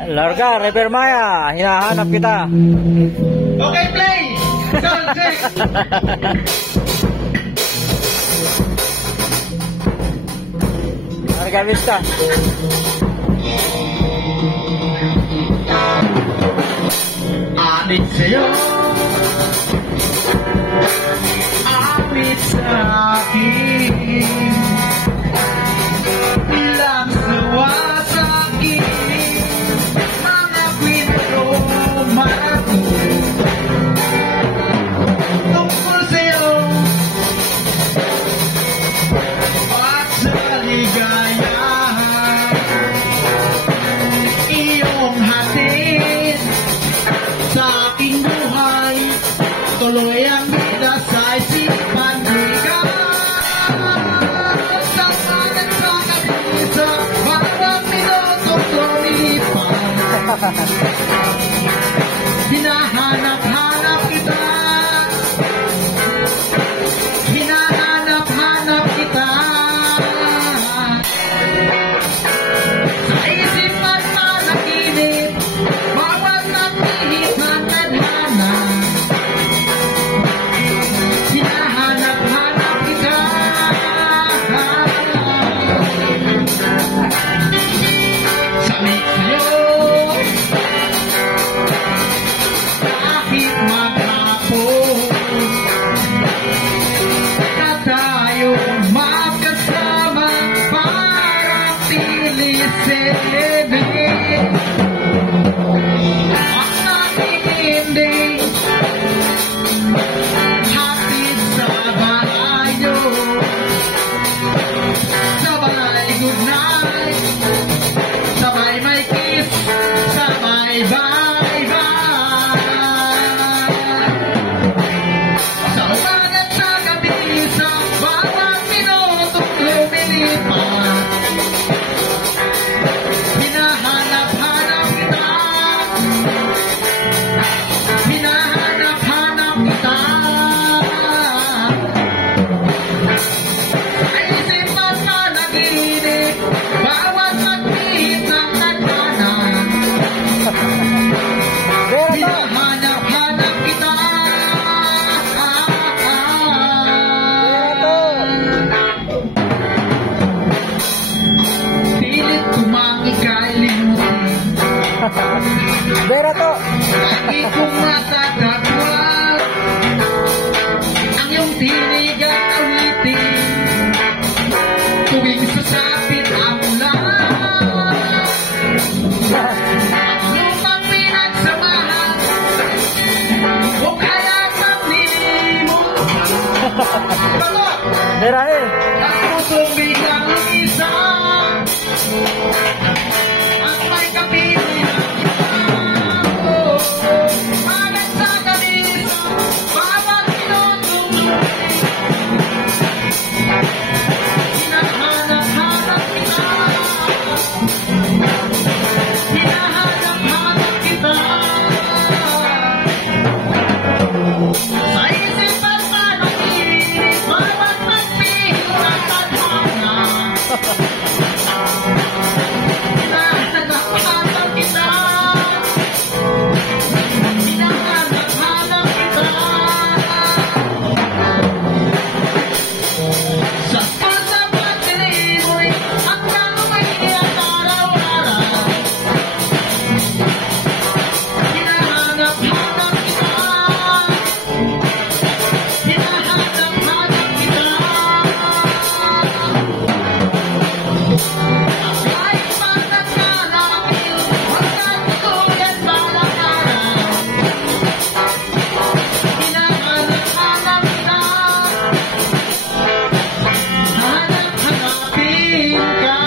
Larga, River Maya, hinahanap kita. Okay, play! Sound check! Larga Vista. Amit sa'yo, amit sa akin, ilang sawa sa akin, mga kwento mato tungkol sa'yo at sa ligaya iyong hatid sa aking buhay, tuloy ang vida sa isipan ka. Sa panan sa kabisa, bawat minutong lumipan, hinahanap-hanap kita, hinahanap-hanap kita. Sa isipan managinip, bawat nagbihit na tadhana, hinahanap-hanap kita. Sabik sa'yo, kahit maghapon, na tayo magkasama para pilisinin ang ating hindi hatid sa balayo. Sabay good night, sabay may kiss, sabay bye bye. Sa umaga at sa gabi, sa bawat minutong lumilipas, hinahanap-hanap kita, hinahanap-hanap kita. Sa isipan managinip, bawat nagbihit ng tadhana, hinahanap-hanap kita. Pilit kumangikay limutin, Bera to. lagi kong natatagpuan ang iyong tinig at awitin tuwing sasapit ang ulan. Ang lumang pinagsamahan o kaya paglimot. Bago! Bera eh. Ang pusong biglang lumisa at may kapiling magat sa galis, bawat minutong hinahanap-hanap kita, hinahanap-hanap kita. Sa isipan managinip, bawat nagbihit ng tadhana, hinahanap-hanap kita, hinahanap-hanap kita. Sa pusa pagdirigoy, hanggang umahiyak araw-araw, hinahanap-hanap kita, hinahanap-hanap kita. Kahit pa naglalakil, hanggang tulad balang araw, hinahanap-hanap kita, hanap-hanapin ka.